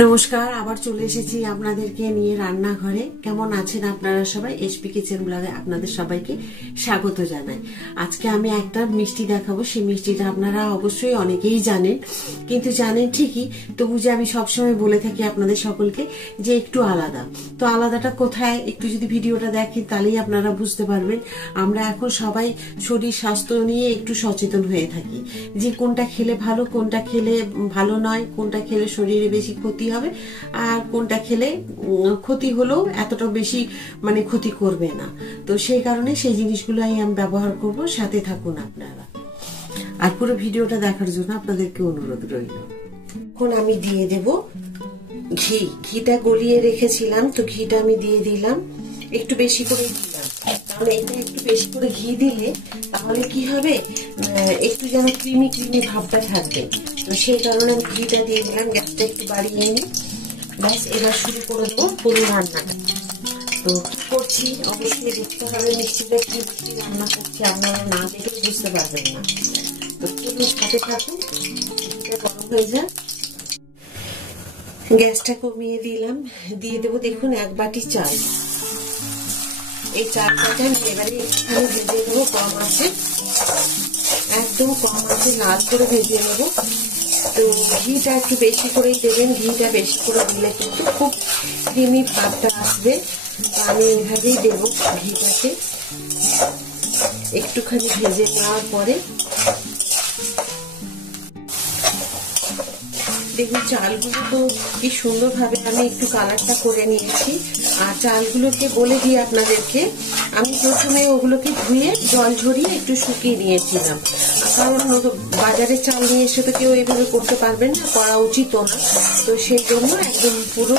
নমস্কার, আবার চলে এসেছি আপনাদেরকে নিয়ে রান্নাঘরে। কেমন আছেন আপনারা সবাই? এসপি কিচেন ব্লগে আপনাদের সবাইকে স্বাগত জানাই। আজকে আমি একটা মিষ্টি দেখাবো। সেই মিষ্টিটা আপনারা অবশ্যই অনেকেই জানেন, কিন্তু জানেন ঠিকই, তবু যে আমি সবসময় বলে থাকি আপনাদের সকলকে যে একটু আলাদা। তো আলাদাটা কোথায়, একটু যদি ভিডিওটা দেখেন তাহলেই আপনারা বুঝতে পারবেন। আমরা এখন সবাই শরীর স্বাস্থ্য নিয়ে একটু সচেতন হয়ে থাকি, যে কোনটা খেলে ভালো, কোনটা খেলে ভালো নয়, কোনটা খেলে শরীরে বেশি ক্ষতি হবে, আর কোনটা খেলে ক্ষতি হলেও এতটা বেশি ক্ষতি করবে না। তো সেই কারণে সেই জিনিসগুলোই আমি ব্যবহার করব। সাথে থাকুন আপনারা, আর পুরো ভিডিওটা দেখার জন্য আপনাদেরকে অনুরোধ রইল। এখন আমি দিয়ে দেব ঘিটা গলিয়ে রেখেছিলাম, তো ঘিটা আমি দিয়ে দিলাম, একটু বেশি করে দিলাম। তাহলে এটা একটু বেশি করে ঘি দিলে তাহলে কি হবে, একটু যেন ক্রিমি ক্রিমি ভাবটা থাকবে। তো সেই কারণে আমি ঘিটা দিয়ে দিলাম। গ্যাসটা একটু বাড়িয়ে নিই। ব্যাস, এবার শুরু করে দেবো পুরো রান্নাটা। তো কি করছি অবশ্যই দেখতে হবে, মিষ্টিটা কি মিষ্টি রান্না করছি, আপনারা না দেখলে বুঝতে পারবেন না। তো চলুন সাথে থাকুন, ঘিটা গরম হয়ে যায়। গ্যাসটা কমিয়ে দিলাম, দিয়ে দেবো দেখুন 1 বাটি চাল। এই চালটাকে আমি এবারে একটুখানি ভেজে নেবো কম আছে, একদম কম আছে লাল করে ভেজে নেবো। তো ঘিটা একটু বেশি করেই দেবেন, ঘিটা বেশি করে দিলে কিন্তু খুব ক্রিমি ভাবটা আসবে। তো আমি এইভাবেই দেবো ঘিটাকে। একটুখানি ভেজে নেওয়ার পরে দেখুন চালগুলো তো কি সুন্দরভাবে আমি একটু কালারটা করে নিয়েছি। আর চালগুলোকে বলে দিই আপনাদেরকে, আমি প্রথমে ওগুলোকে ধুয়ে জল ঝরিয়ে একটু শুকিয়ে নিয়েছিলাম, কারণ বাজারের চাল নিয়ে এসে তো কেউ এইভাবে করতে পারবেন না, করা উচিত না। তো সেই জন্য একদম পুরো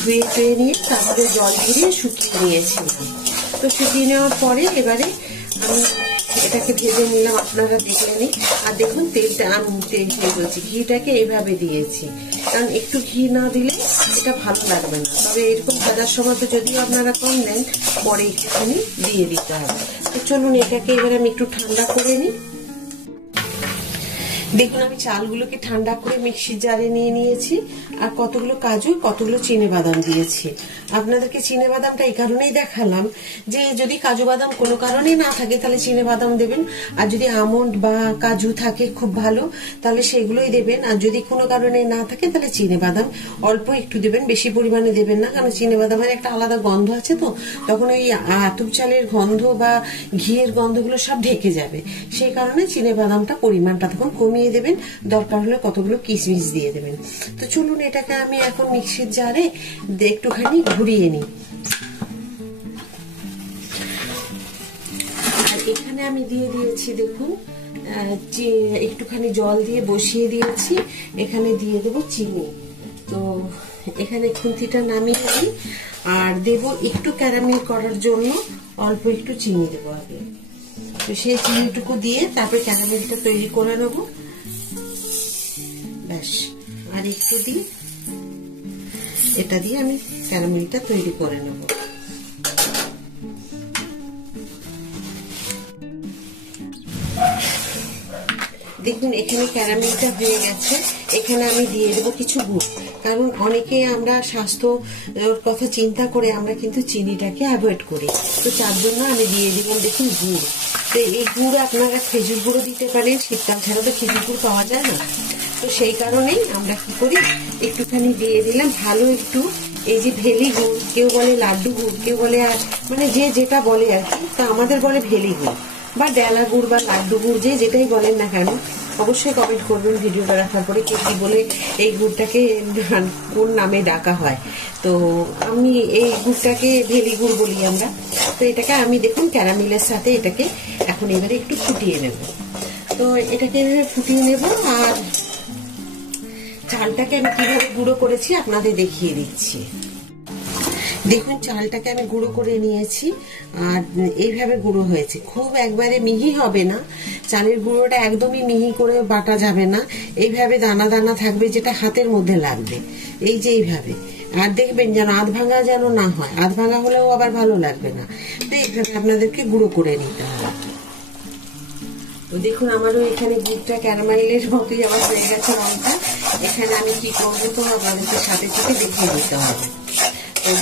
ধুয়ে টুয়ে নিয়ে তারপরে জল ঝরিয়ে শুকিয়ে নিয়েছিলাম। তো শুকিয়ে নেওয়ার পরে এবারে আমি এটাকে ভেজে নিলাম, আপনারা দেখলেনই। আর দেখুন তেলটা আমি বলছি ঘিটাকে এইভাবে দিয়েছি, কারণ একটু ঘি না দিলে এটা ভালো লাগবে না। তবে এরকম ভাজার সময় তো যদিও আপনারা কম দেন, পরে একটুখানি দিয়ে দিতে হবে। তো চলুন এটাকে এবার আমি একটু ঠান্ডা করে নিই। দেখুন আমি চালগুলোকে ঠান্ডা করে মিক্সির জারে নিয়ে নিয়েছি, আর কতগুলো কাজু, কতগুলো চিনে বাদাম দিয়েছি। আপনাদেরকে চিনে বাদামটা এই কারণেই দেখালাম যে যদি কাজু বাদাম কোনো কারণেই না থাকে তাহলে চিনে বাদাম দেবেন, আর যদি আমন্ড বা কাজু থাকে খুব ভালো তাহলে সেগুলোই দেবেন। আর যদি কোনো কারণে না থাকে তাহলে চিনে বাদাম অল্প একটু দেবেন, বেশি পরিমাণে দেবেন না, কারণ চিনে বাদামের একটা আলাদা গন্ধ আছে। তো তখন ওই আতপ চালের গন্ধ বা ঘিয়ের গন্ধগুলো সব ঢেকে যাবে। সেই কারণে চিনে বাদামটা পরিমাণটা তখন কমিয়ে দেবেন, দরকার হলে কতগুলো কিশমিশ দিয়ে দেবেন। তো চলুন এটাকে আমি এখন মিক্সির জারে একটুখানি ঘুরিয়ে নিই। আর এখানে আমি দিয়ে দিয়েছি দেখুন একটুখানি জল দিয়ে বসিয়ে দিয়েছি, এখানে দিয়ে দেবো চিনি। তো এখানে খুন্তিটা নামিয়ে দিই, আর দেব একটু ক্যারামেল করার জন্য অল্প একটু চিনি দেবো আগে। তো সেই চিনিটুকু দিয়ে তারপরে ক্যারামেলটা তৈরি করে নেবো। ব্যাস, আর একটু দিয়ে এটা দিয়ে আমি ক্যারামেলটা তৈরি করে নেব। দেখুন এখানে ক্যারামেলটা হয়ে গেছে। এখানে আমি দিয়ে দেবো কিছু গুড়, কারণ অনেকে আমরা স্বাস্থ্য কথা চিন্তা করে আমরা কিন্তু চিনিটাকে অ্যাভয়েড করি। তো তার জন্য আমি দিয়ে দিলাম দেখুন গুড়। তো এই গুড় আপনারা খেজুর গুঁড়ো দিতে পারেন, শীতকাল ছাড়া তো খেজুর গুড় পাওয়া যায় না। তো সেই কারণেই আমরা কি করি, একটুখানি দিয়ে দিলাম ভালো একটু। এই যে ভেলি গুড়, কেউ বলে লাড্ডু গুড়, কেউ বলে যে যেটা বলে আর কি। তা আমাদের বলে ভেলি গুড় বা ডেলা গুড় বা লাড্ডু গুড়, যে যেটাই বলেন না কেন অবশ্যই কমেন্ট করবেন ভিডিওটা দেখার পরে কে কি বলে এই গুড়টাকে কোন নামে ডাকা হয়। তো আমি এই গুড়টাকে ভেলি গুড় বলি আমরা। তো এটাকে আমি দেখুন ক্যারামেলের সাথে এটাকে এখন এবারে একটু ফুটিয়ে নেব। তো এটাকে ফুটিয়ে নেব, আর চালটাকে আমি কিভাবে গুঁড়ো করেছি আপনাদের দেখিয়ে দিচ্ছি। দেখুন চালটাকে আমি গুঁড়ো করে নিয়েছি, আর এইভাবে গুঁড়ো হয়েছে। খুব একবারে মিহি হবে না, চালের গুঁড়োটা একদমই মিহি করে বাটা যাবে না, এইভাবে দানা দানা থাকবে, যেটা হাতের মধ্যে লাগবে। এই যে এইভাবে, আর দেখবেন যেন আধ ভাঙা যেন না হয়, আধ ভাঙা হলেও আবার ভালো লাগবে না। তো এইভাবে আপনাদেরকে গুঁড়ো করে নিতে হবে। তো দেখুন আমারও এখানে গুড়টা ক্যারামেলের মতোই আমার হয়ে গেছে রংটা। এখানে আমি কি করবো তো আপনাদেরকে সাথে সাথে দেখিয়ে দিতে হবে।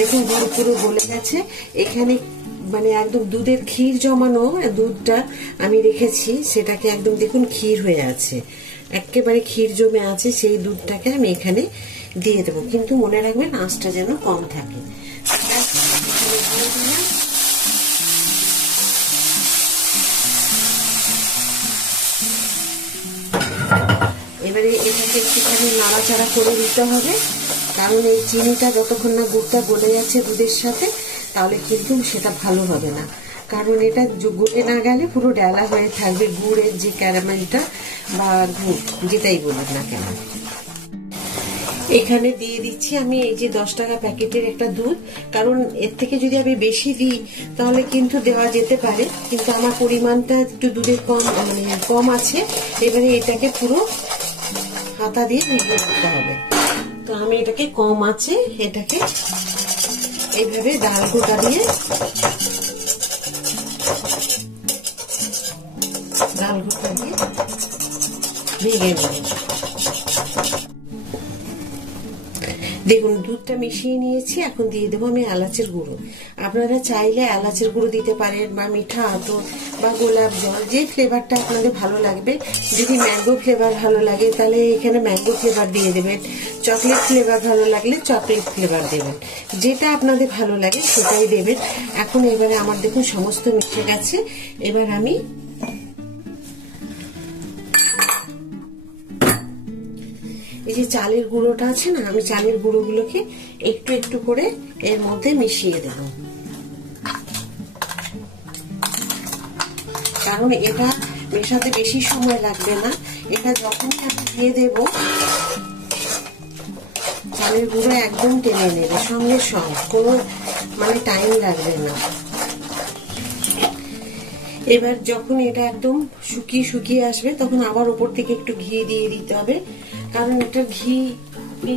দেখুন দুধ পুরো গলে গেছে। এখানে মানে একদম দুধের ক্ষীর জমানো দুধটা আমি রেখেছি, সেটাকে একদম দেখুন ক্ষীর হয়ে আছে, একেবারে ক্ষীর জমে আছে। সেই দুধটাকে আমি এখানে দিয়ে দেবো, কিন্তু মনে রাখবেন আঁচটা যেন কম থাকে। এবারে এটাকে একটুখানি নাড়াচাড়া করে দিতে হবে, কারণ এই চিনিটা যতক্ষণ না গুড়টা গলে যাচ্ছে দুধের সাথে, তাহলে কিন্তু সেটা ভালো হবে না। কারণ এটা গলে না গেলে পুরো ডালা হয়ে থাকবে গুড়ের যে ক্যারামেলটা বা গুড় যেটাই বলুন না কেন। এখানে দিয়ে দিচ্ছি আমি এই যে 10 টাকা প্যাকেটের একটা দুধ, কারণ এর থেকে যদি আমি বেশি দিই তাহলে কিন্তু দেওয়া যেতে পারে, কিন্তু আমার পরিমাণটা একটু দুধের কম আছে। এবারে এটাকে পুরো হাতা দিয়ে মিলিয়ে দিতে হবে। তো আমি এটাকে কম আছে, এটাকে এইভাবে ডাল গোটা দিয়ে ভেঙে নেব। দেখুন দুধটা মিশিয়ে নিয়েছি, এখন দিয়ে দেবো আমি এলাচের গুঁড়ো। আপনারা চাইলে এলাচের গুঁড়ো দিতে পারেন, বা মিঠা আতর বা গোলাপ জল, যে ফ্লেভারটা আপনাদের ভালো লাগবে। যদি ম্যাঙ্গো ফ্লেভার ভালো লাগে তাহলে এখানে ম্যাঙ্গো ফ্লেভার দিয়ে দেবেন, চকলেট ফ্লেভার ভালো লাগলে চকলেট ফ্লেভার দেবেন, যেটা আপনাদের ভালো লাগে সেটাই দেবেন। এখন এবারে আমার দেখুন সমস্ত মিশে গেছে। এবার আমি এই যে চালের গুঁড়োটা আছে না, আমি চালের গুঁড়োগুলোকে একটু একটু করে এর মধ্যে মিশিয়ে দেব, কারণ এটা মেশাতে বেশি সময় লাগবে না। এটা যখনই আমি দিয়ে দেব চালের গুঁড়ো একদম টেনে নেবে সঙ্গে সঙ্গে, কোনো টাইম লাগবে না। এবার যখন এটা একদম শুকিয়ে শুকিয়ে আসবে তখন আবার উপর থেকে একটু ঘি দিয়ে দিতে হবে, কারণ এটা ঘি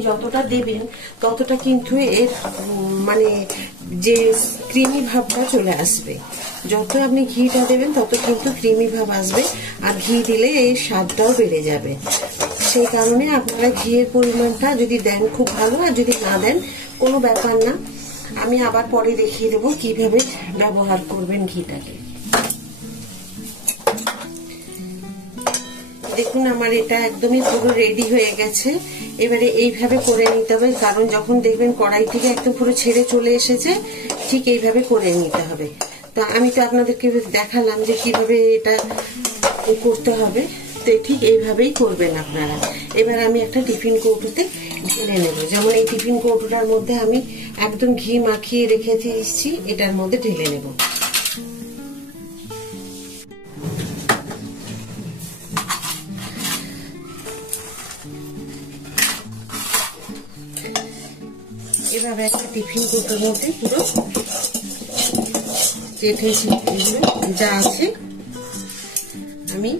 যতটা দেবেন ততটা কিন্তু এর যে ক্রিমি ভাবটা চলে আসবে। যত আপনি ঘিটা দেবেন তত কিন্তু ক্রিমি ভাব আসবে, আর ঘি দিলে এর স্বাদটাও বেড়ে যাবে। সেই কারণে আপনারা ঘিয়ের পরিমাণটা যদি দেন খুব ভালো, আর যদি না দেন কোনো ব্যাপার না। আমি আবার পরে দেখিয়ে দেবো কিভাবে ব্যবহার করবেন ঘিটাকে। দেখুন আমার এটা একদমই পুরো রেডি হয়ে গেছে। এবারে এইভাবে করে নিতে হবে, কারণ যখন দেখবেন কড়াই থেকে একদম পুরো ছেড়ে চলে এসেছে, ঠিক এইভাবে করে নিতে হবে। তো আমি তো আপনাদেরকে দেখালাম যে কিভাবে এটা করতে হবে, তো ঠিক এইভাবেই করবেন আপনারা। এবার আমি একটা টিফিন কৌটোতে ঢেলে নেব, যেমন এই টিফিন কৌটোটার মধ্যে আমি একদম ঘি মাখিয়ে রেখে দিয়েছি, এটার মধ্যে ঢেলে নেব। এভাবে একটা টিফিন কৌটোর মধ্যে পুরো যা আছে আমি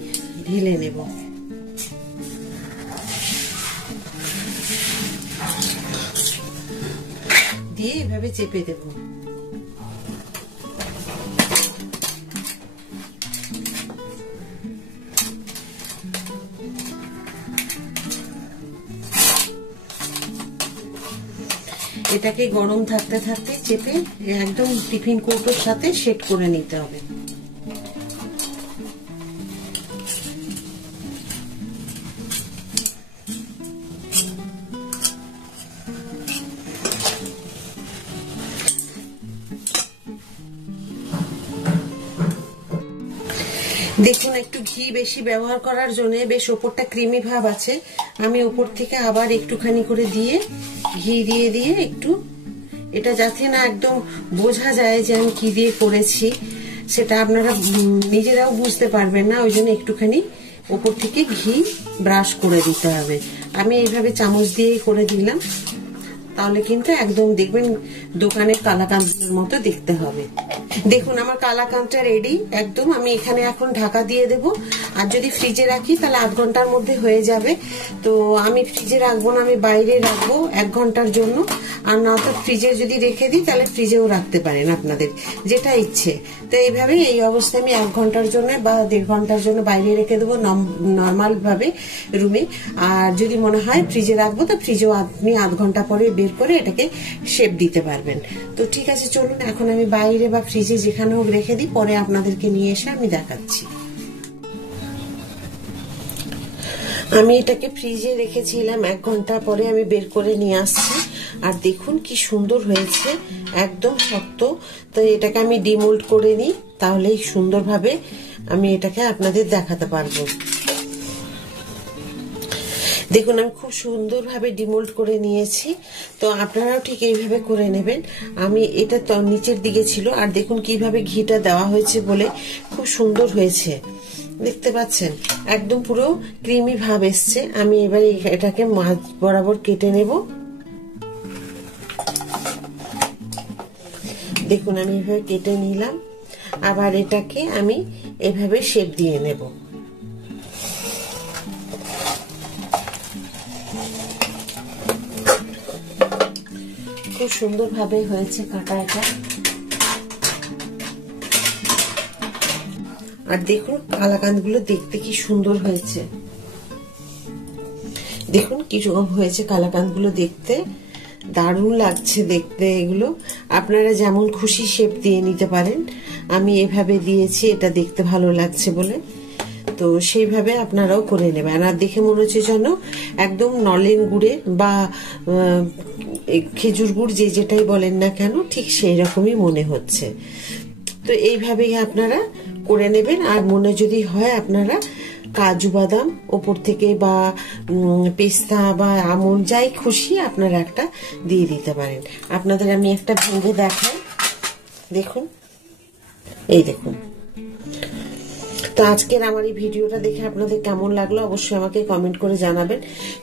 ঢেলে নেব। দিয়ে এভাবে চেপে দেব। এটাকে গরম থাকতে থাকতে চেপে একদম টিফিন কৌটোর সাথে সেট করে নিতে হবে। দেখুন একটু ঘি বেশি ব্যবহার করার জন্য বেশ ওপরটা ক্রিমি ভাব আছে, আমি উপর থেকে আবার একটুখানি করে দিয়ে ঘি দিয়ে দিয়ে একটু, এটা যাতে না একদম বোঝা যায় যে আমি কি দিয়ে করেছি, সেটা আপনারা নিজেরাও বুঝতে পারবেন না, ওই জন্য একটুখানি উপর থেকে ঘি ব্রাশ করে দিতে হবে। আমি এইভাবে চামচ দিয়েই করে দিলাম, তাহলে কিন্তু একদম দেখবেন দোকানের কালাকাঁদের মতো দেখতে হবে। দেখুন আমার কালাকাঁদটা রেডি একদম। আমি এখানে এখন ঢাকা দিয়ে দেব, আর যদি ফ্রিজে রাখি তাহলে 8 ঘন্টার মধ্যে হয়ে যাবে। তো আমি ফ্রিজে রাখবো না, আমি বাইরে রাখবো 1 ঘন্টার জন্য। আর না তো ফ্রিজে যদি রেখে দিই তাহলে ফ্রিজেও রাখতে পারেন, আপনাদের যেটা ইচ্ছে। তো এইভাবে এই অবস্থায় আমি 1 ঘন্টার জন্য বা 1.5 ঘন্টার জন্য বাইরে রেখে দেবো নর্মাল ভাবে রুমে। আর যদি মনে হয় ফ্রিজে রাখবো তো ফ্রিজেও আপনি 8 ঘন্টা পরে বের করে এটাকে শেপ দিতে পারবেন। তো ঠিক আছে, চলুন এখন আমি বাইরে বা ফ্রিজে যেখানে হোক রেখে দিই, পরে আপনাদেরকে নিয়ে এসে আমি দেখাচ্ছি। আমি এটাকে ফ্রিজে রেখেছিলাম, 1 ঘন্টা পরে আমি বের করে নিয়ে আসছি। আর দেখুন কি সুন্দর হয়েছে, একদম শক্ত। তো এটাকে আমি ডিমোল্ড করে নিই, তাহলেই সুন্দরভাবে আমি এটাকে আপনাদের দেখাতে পারবো। দেখুন আমি খুব সুন্দরভাবে ডিমোল্ড করে নিয়েছি। তো আপনারাও ঠিক এইভাবে করে নেবেন। আমি এটা তো নিচের দিকে ছিল, আর দেখুন কিভাবে ঘিটা দেওয়া হয়েছে বলে খুব সুন্দর হয়েছে, দেখতে পাচ্ছেন একদম পুরো ক্রিমি ভাব এসছে। আমি এবারে এটাকে মাছ বরাবর কেটে নেব। দেখুন আমি এভাবে কেটে নিলাম, আবার এটাকে আমি এভাবে শেপ দিয়ে নেব। খুব সুন্দর ভাবে হয়েছে কাটা এটা। আর দেখুন কালাকাঁদ গুলো দেখতে কি সুন্দর হয়েছে, দেখুন কি রকম হয়েছে কালাকাঁদ গুলো, দেখতে দারুণ লাগছে দেখতে। এগুলো আপনারা যেমন খুশি শেপ দিয়ে নিতে পারেন, আমি এভাবে দিয়েছি এটা দেখতে ভালো লাগছে বলে। তো সেইভাবে আপনারাও করে নেবেন। আর দেখে মনে হচ্ছে যেন একদম নলেন গুড়ের বা খেজুর গুড় যে যেটাই বলেন না কেন, ঠিক সেই রকমই মনে হচ্ছে। তো এইভাবেই আপনারা করে নেবেন। আর মনে যদি হয় আপনারা কাজু বাদাম ওপর থেকে বা পেস্তা বা আমন্ড যাই খুশি আপনারা একটা দিয়ে দিতে পারেন। আপনাদের আমি একটা ভেঙে দেখাই, দেখুন এই দেখুন। তো আজকের আমার এই ভিডিওটা দেখে আপনাদের কেমন লাগলো অবশ্যই আমাকে কমেন্ট করে জানাবেন।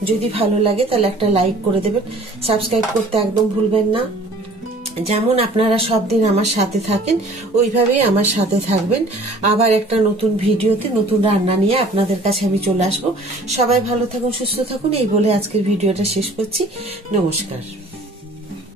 যদি ভালো লাগে তাহলে একটা লাইক করে দেবেন, সাবস্ক্রাইব করতে একদম ভুলবেন না। যেমন আপনারা সব দিন আমার সাথে থাকেন, ওইভাবেই আমার সাথে থাকবেন। আবার একটা নতুন ভিডিওতে নতুন রান্না নিয়ে আপনাদের কাছে আমি চলে আসবো। সবাই ভালো থাকুন, সুস্থ থাকুন, এই বলে আজকের ভিডিওটা শেষ করছি। নমস্কার।